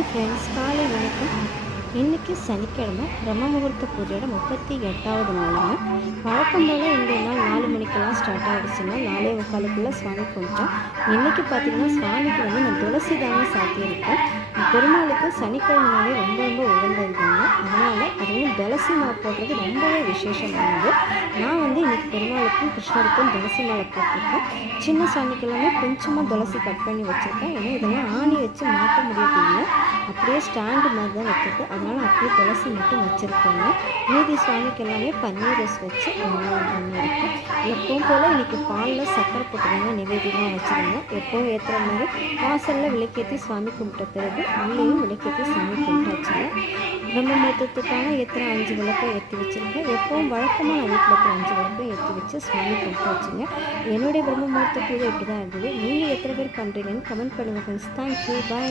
Hi friends, காலை வணக்கம். இன்றைக்கி சனிக்கிழமை பிரம்ம முகூர்த்த பூஜையோட 38வது நாளுங்க. வழக்கம் போல் இந்த நாள் 4 மணிக்கெல்லாம் ஸ்டார்ட் ஆகிடுச்சுன்னா 4:45 சுவாமி கும்பிட்டோம். இன்றைக்கி பார்த்திங்கன்னா சுவாமிக்கு நான் துளசி தாங்க சாத்தியிருக்கேன். பெருமாளுக்கு சனிக்கிழமைனாலே ரொம்ப ரொம்ப உகந்தது தாங்க. அதனால் அதுவும் துளசி மாலை போடுறது ரொம்பவே விசேஷமானது. நான் இன்றைக்கி பெருமாளுக்கும் கிருஷ்ணருக்கும் துளசி மாலை போட்டிருக்கேன். சின்ன சாமிக்கெல்லாமே கொஞ்சமாக துளசி கட் பண்ணி வச்சுருக்கேன். ஏன்னா இதெல்லாம் ஆணி வச்சு மாட்ட முடியறதில்லை, அப்படியே ஸ்டாண்டு மாதிரி தான் வைக்கிறது. அதனால் அப்படியே துளசி மட்டும் வச்சுருக்கேங்க. மீதி சுவாமிக்கு எல்லாமே பன்னீர் ரோஸ் வச்சு பண்ணியிருக்கேன். எப்பவும் போல் இன்றைக்கி பாலில் சக்கரை போட்டுருங்க, நிவேதியமாக வச்சுருங்க. எப்போவும் ஏற்றுற மாதிரி வாசலில் விளக்கேற்றி சுவாமி கும்பிட்ட பிறகு உள்ளேயும் விளக்கேற்றி சாமி கும்பிட்டாச்சுங்க. பிரம்ம முகூர்த்தத்துக்கான ஏற்றுற 5 விளக்கை ஏற்றி வச்சுருக்கேன். எப்பவும் வழக்கமாக நான் வீட்டில் இருக்கிற 5 விளக்கை ஏற்றி வச்சு சுவாமி கும்பிட்டாச்சுங்க. என்னுடைய பிரம்ம முகூர்த்த பூஜை இப்படி தான் இருந்தது. நீங்கள் எத்தனை பேர் பண்ணுறீங்கன்னு கமெண்ட் பண்ணுங்கள் ஃப்ரெண்ட்ஸ். தேங்க்யூ, பாய்.